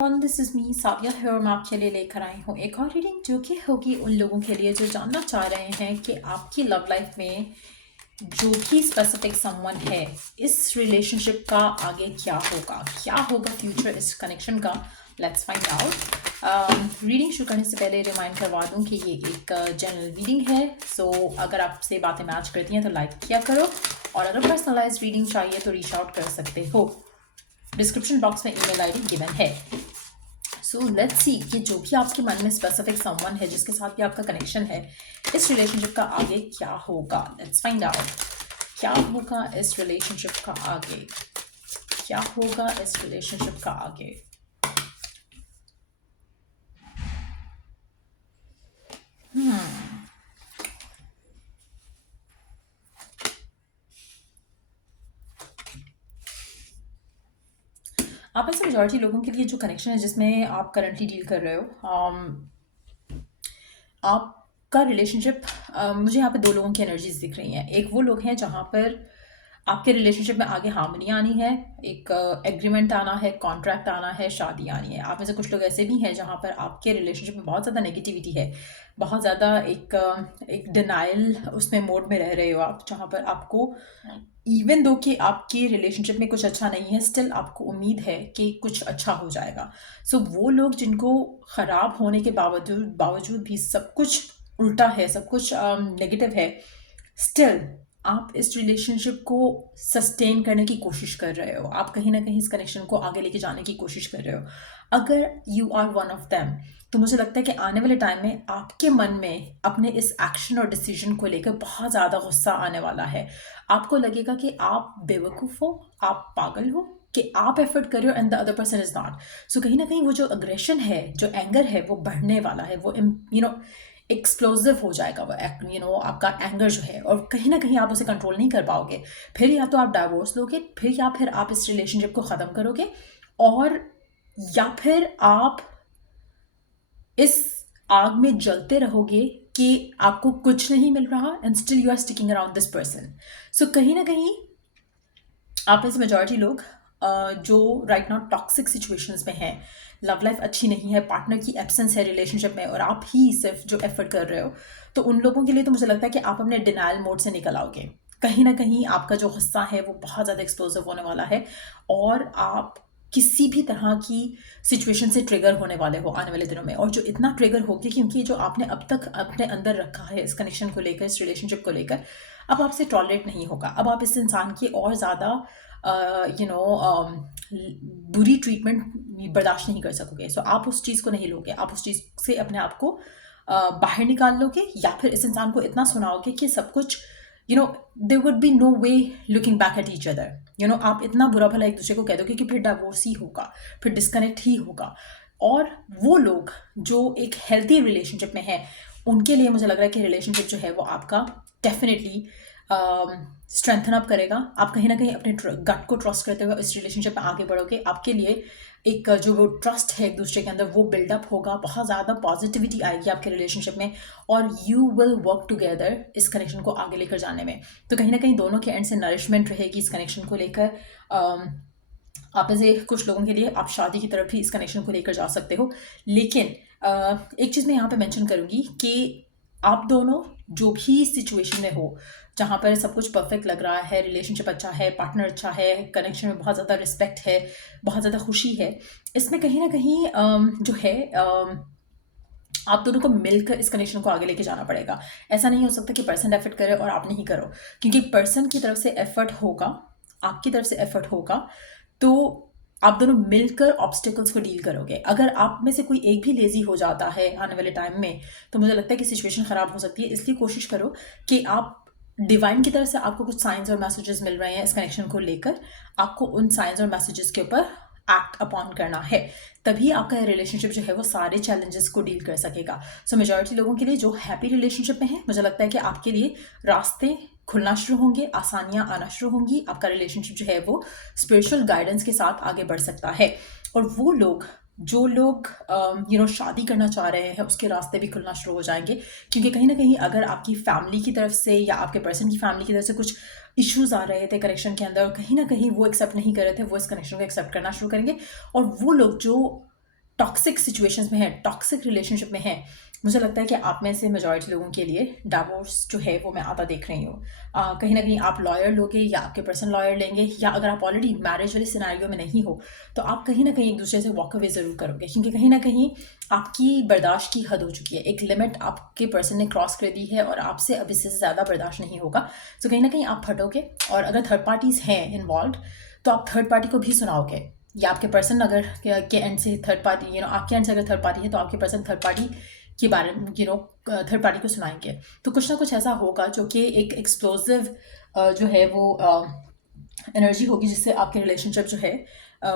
This is me साविया है और मैं आपके लिए लेकर आई हूँ एक और रीडिंग जो कि होगी उन लोगों के लिए जो जानना चाह रहे हैं कि आपकी लव लाइफ में जो भी स्पेसिफिक समवन है, इस रिलेशनशिप का आगे क्या होगा फ्यूचर इस कनेक्शन का। Let's find out. रीडिंग शुरू करने से पहले रिमाइंड करवा दूं कि ये एक जनरल रीडिंग है। सो अगर आपसे बातें मैच करती हैं तो लाइक किया करो, और अगर पर्सनलाइज रीडिंग चाहिए तो रीच आउट कर सकते हो। डिस्क्रिप्शन बॉक्स में ईमेल आईडी गिवन है। सो लेट्स सी कि जो भी आपके मन में स्पेसिफिक समवन है जिसके साथ भी आपका कनेक्शन है, इस रिलेशनशिप का आगे क्या होगा। लेट्स फाइंड आउट क्या होगा इस रिलेशनशिप का आगे, क्या होगा इस रिलेशनशिप का आगे। आप ऐसे मेजॉरिटी लोगों के लिए जो कनेक्शन है जिसमें आप करंटली डील कर रहे हो, आपका रिलेशनशिप, मुझे यहाँ पे दो लोगों की एनर्जीज दिख रही हैं। एक वो लोग हैं जहाँ पर आपके रिलेशनशिप में आगे हार्मनी आनी है, एक एग्रीमेंट आना है, कॉन्ट्रैक्ट आना है, शादी आनी है। आप में से कुछ लोग ऐसे भी हैं जहाँ पर आपके रिलेशनशिप में बहुत ज़्यादा नेगेटिविटी है, बहुत ज़्यादा एक डिनाइल उसमें मोड में रह रहे हो आप, जहाँ पर आपको इवन दो कि आपके रिलेशनशिप में कुछ अच्छा नहीं है, स्टिल आपको उम्मीद है कि कुछ अच्छा हो जाएगा। सो वो लोग जिनको ख़राब होने के बावजूद बावजूद भी सब कुछ उल्टा है, सब कुछ नेगेटिव है, स्टिल आप इस रिलेशनशिप को सस्टेन करने की कोशिश कर रहे हो। आप कहीं ना कहीं इस कनेक्शन को आगे लेके जाने की कोशिश कर रहे हो। अगर you are one of them, तो मुझे लगता है कि आने वाले टाइम में आपके मन में अपने इस एक्शन और डिसीजन को लेकर बहुत ज़्यादा गुस्सा आने वाला है। आपको लगेगा कि आप बेवकूफ़ हो, आप पागल हो कि आप एफर्ट कर रहे हो and the other person is not. So कहीं ना कहीं वो जो अग्रेशन है, जो एंगर है, वो बढ़ने वाला है, वो एक्सप्लोसिव हो जाएगा वो आपका एंगर जो है, और कहीं ना कहीं आप उसे कंट्रोल नहीं कर पाओगे। फिर या तो आप डाइवोर्स लोगे, फिर आप इस रिलेशनशिप को ख़त्म करोगे, और या फिर आप इस आग में जलते रहोगे कि आपको कुछ नहीं मिल रहा and still you are sticking around this person. So कहीं ना कहीं आप में से मेजॉरिटी लोग जो राइट नाउ टॉक्सिक सिचुएशंस में हैं, लव लाइफ अच्छी नहीं है, पार्टनर की एब्सेंस है रिलेशनशिप में, और आप ही सिर्फ जो एफर्ट कर रहे हो, तो उन लोगों के लिए तो मुझे लगता है कि आप अपने डिनायल मोड से निकल आओगे। कहीं ना कहीं आपका जो गुस्सा है वो बहुत ज़्यादा एक्सप्लोसिव होने वाला है, और आप किसी भी तरह की सिचुएशन से ट्रिगर होने वाले हो आने वाले दिनों में। और जो इतना ट्रिगर होगी क्योंकि जो आपने अब तक अपने अंदर रखा है इस कनेक्शन को लेकर, इस रिलेशनशिप को लेकर, अब आपसे टॉलरेट नहीं होगा। अब आप इस इंसान की और ज़्यादा बुरी ट्रीटमेंट बर्दाश्त नहीं कर सकोगे। सो आप उस चीज़ को नहीं लोगे, आप उस चीज़ से अपने आप को बाहर निकाल लोगे, या फिर इस इंसान को इतना सुनाओगे कि सब कुछ there would be no way looking back at each other. आप इतना बुरा भला एक दूसरे को कह दोगे कि फिर डाइवोर्स ही होगा, फिर डिस्कनेक्ट ही होगा। और वो लोग जो एक हेल्थी रिलेशनशिप में है, उनके लिए मुझे लग रहा है कि रिलेशनशिप जो है वो आपका डेफिनेटली स्ट्रेंथन अप करेगा। आप कहीं ना कहीं अपने गट को ट्रस्ट करते हुए इस रिलेशनशिप में आगे बढ़ोगे। आपके लिए एक जो वो ट्रस्ट है एक दूसरे के अंदर, वो बिल्डअप होगा, बहुत ज़्यादा पॉजिटिविटी आएगी आपके रिलेशनशिप में, और यू विल वर्क टुगेदर इस कनेक्शन को आगे लेकर जाने में। तो कहीं ना कहीं दोनों के एंड से नरिशमेंट रहेगी इस कनेक्शन को लेकर। आप में से कुछ लोगों के लिए आप शादी की तरफ भी इस कनेक्शन को लेकर जा सकते हो। लेकिन एक चीज़ मैं यहाँ पे मेंशन करूँगी कि आप दोनों जो भी सिचुएशन में हो, जहाँ पर सब कुछ परफेक्ट लग रहा है, रिलेशनशिप अच्छा है, पार्टनर अच्छा है, कनेक्शन में बहुत ज़्यादा रिस्पेक्ट है, बहुत ज़्यादा खुशी है, इसमें कहीं ना कहीं जो है आप दोनों को मिलकर इस कनेक्शन को आगे लेके जाना पड़ेगा। ऐसा नहीं हो सकता कि पर्सन एफर्ट करे और आप नहीं करो, क्योंकि पर्सन की तरफ से एफर्ट होगा, आपकी तरफ से एफर्ट होगा, तो आप दोनों मिलकर ऑब्स्टिकल्स को डील करोगे। अगर आप में से कोई एक भी लेजी हो जाता है आने वाले टाइम में, तो मुझे लगता है कि सिचुएशन ख़राब हो सकती है। इसलिए कोशिश करो कि आप डिवाइन की तरफ से आपको कुछ साइंस और मैसेजेस मिल रहे हैं इस कनेक्शन को लेकर, आपको उन साइंस और मैसेजेस के ऊपर एक्ट अपॉन करना है, तभी आपका रिलेशनशिप जो है वो सारे चैलेंजेस को डील कर सकेगा। सो मेजॉरिटी लोगों के लिए जो हैप्पी रिलेशनशिप में है, मुझे लगता है कि आपके लिए रास्ते खुलना शुरू होंगे, आसानियां आना शुरू होंगी, आपका रिलेशनशिप जो है वो स्पिरिचुअल गाइडेंस के साथ आगे बढ़ सकता है। और वो लोग जो लोग शादी करना चाह रहे हैं, उसके रास्ते भी खुलना शुरू हो जाएंगे, क्योंकि कहीं ना कहीं अगर आपकी फैमिली की तरफ से या आपके पर्सन की फैमिली की तरफ से कुछ इश्यूज आ रहे थे कनेक्शन के अंदर, कहीं ना कहीं वो एक्सेप्ट नहीं कर रहे थे, वो इस कनेक्शन को एक्सेप्ट करना शुरू करेंगे। और वो लोग जो टॉक्सिक सिचुएशंस में है, टॉक्सिक रिलेशनशिप में है, मुझे लगता है कि आप में से मेजॉरिटी लोगों के लिए डिवोर्स जो है वो मैं आता देख रही हूँ। कहीं ना कहीं आप लॉयर लोगे या आपके पर्सन लॉयर लेंगे, या अगर आप ऑलरेडी मैरिज वाले सिनेरियो में नहीं हो तो आप कहीं ना कहीं एक दूसरे से वॉक अवे ज़रूर करोगे, क्योंकि कहीं ना कहीं आपकी बर्दाश्त की हद हो चुकी है, एक लिमिट आपके पर्सन ने क्रॉस कर दी है और आपसे अब इससे ज़्यादा बर्दाश्त नहीं होगा। तो कहीं ना कहीं आप फटोगे, और अगर थर्ड पार्टीज़ हैं इन्वॉल्व तो आप थर्ड पार्टी को भी सुनाओगे, या आपके पर्सन अगर के एंड से थर्ड पार्टी आपके एंड से अगर थर्ड पार्टी है तो आपके पर्सन थर्ड पार्टी के बारे में थर्ड पार्टी को सुनाएंगे। तो कुछ ना कुछ ऐसा होगा जो कि एक एक्सप्लोजिव जो है वो एनर्जी होगी, जिससे आपके रिलेशनशिप जो है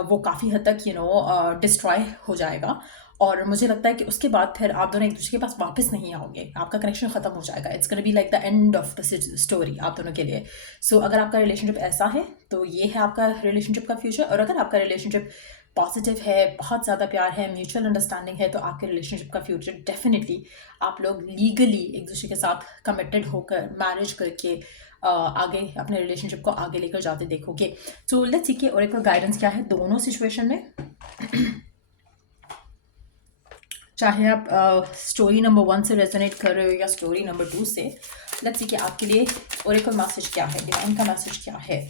वो काफ़ी हद तक डिस्ट्रॉय हो जाएगा। और मुझे लगता है कि उसके बाद फिर आप दोनों एक दूसरे के पास वापस नहीं आओगे, आपका कनेक्शन ख़त्म हो जाएगा। It's gonna be like the end of the story आप दोनों के लिए। सो अगर आपका रिलेशनशिप ऐसा है तो ये है आपका रिलेशनशिप का फ्यूचर, और अगर आपका रिलेशनशिप पॉजिटिव है, बहुत ज़्यादा प्यार है, म्यूचुअल अंडरस्टैंडिंग है, तो आपके रिलेशनशिप का फ्यूचर डेफिनेटली आप लोग लीगली एक दूसरे के साथ कमिटेड होकर मैरिज करके आगे अपने रिलेशनशिप को आगे लेकर जाते देखोगे। सो लेट्स सी कि ओरेकल गाइडेंस क्या है दोनों सिचुएशन में। चाहे आप स्टोरी नंबर 1 से रेजोनेट कर रहे हो या स्टोरी नंबर 2 से, लेट्स सी कि आपके लिए ओरेकल मैसेज क्या है, डिवाइन का मैसेज क्या है।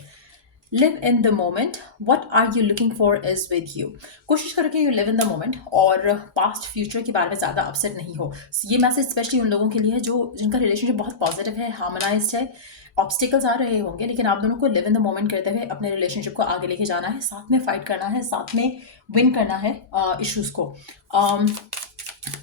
Live in the moment, what are you looking for is with you. कोशिश करो कि you live in the moment और पास्ट फ्यूचर के बारे में ज़्यादा अपसेट नहीं हो। ये मैसेज स्पेशली उन लोगों के लिए है जिनका रिलेशनशिप बहुत पॉजिटिव है, हार्मोनाइज्ड है। ऑब्स्टिकल्स आ रहे होंगे, लेकिन आप दोनों को लिव इन द मोमेंट करते हुए अपने रिलेशनशिप को आगे लेके जाना है, साथ में फाइट करना है, साथ में विन करना है इश्यूज़ को।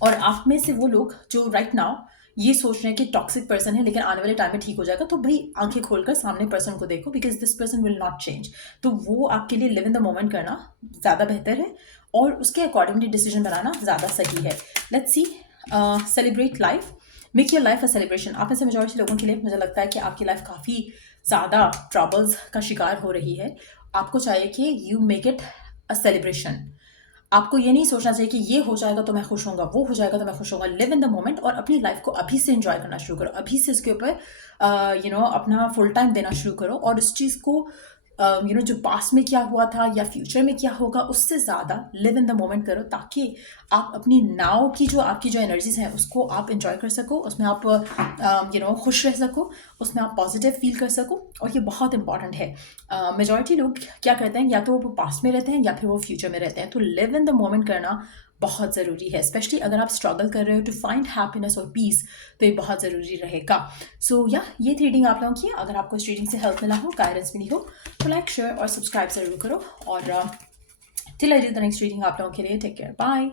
और आप में से वो लोग जो राइट नाउ ये सोच रहे हैं कि टॉक्सिक पर्सन है लेकिन आने वाले टाइम में ठीक हो जाएगा, तो भाई आंखें खोलकर सामने पर्सन को देखो, because this person will not change. तो वो आपके लिए लिव इन द मोमेंट करना ज़्यादा बेहतर है और उसके अकॉर्डिंगली डिसीजन बनाना ज़्यादा सही है। Let's see, celebrate life, make your life a celebration. आप में से मेजॉरिटी लोगों के लिए मुझे लगता है कि आपकी लाइफ काफ़ी ज़्यादा ट्रबल्स का शिकार हो रही है। आपको चाहिए कि you make it a celebration. आपको ये नहीं सोचना चाहिए कि ये हो जाएगा तो मैं खुश होऊंगा, वो हो जाएगा तो मैं खुश होऊंगा। लिव इन द मोमेंट और अपनी लाइफ को अभी से एंजॉय करना शुरू करो, अभी से इसके ऊपर अपना फुल टाइम देना शुरू करो, और उस चीज़ को जो पास्ट में क्या हुआ था या फ्यूचर में क्या होगा उससे ज़्यादा लिव इन द मोमेंट करो, ताकि आप अपनी नाउ की आपकी जो एनर्जीज हैं उसको आप इंजॉय कर सको, उसमें आप खुश रह सको, उसमें आप पॉजिटिव फील कर सको। और ये बहुत इंपॉर्टेंट है। मेजॉरिटी लोग क्या करते हैं, या तो वो पास्ट में रहते हैं या फिर वो फ्यूचर में रहते हैं। तो लिव इन द मोमेंट करना बहुत ज़रूरी है, स्पेशली अगर आप स्ट्रगल कर रहे हो टू फाइंड हैप्पीनेस और पीस, तो ये बहुत ज़रूरी रहेगा। सो ये थी रीडिंग आप लोगों की। अगर आपको इस रीडिंग से हेल्प मिला हो, गाइडेंस मिली हो, तो लाइक, शेयर और सब्सक्राइब ज़रूर करो। और till I do the next reading आप लोगों के लिए टेक केयर, बाय।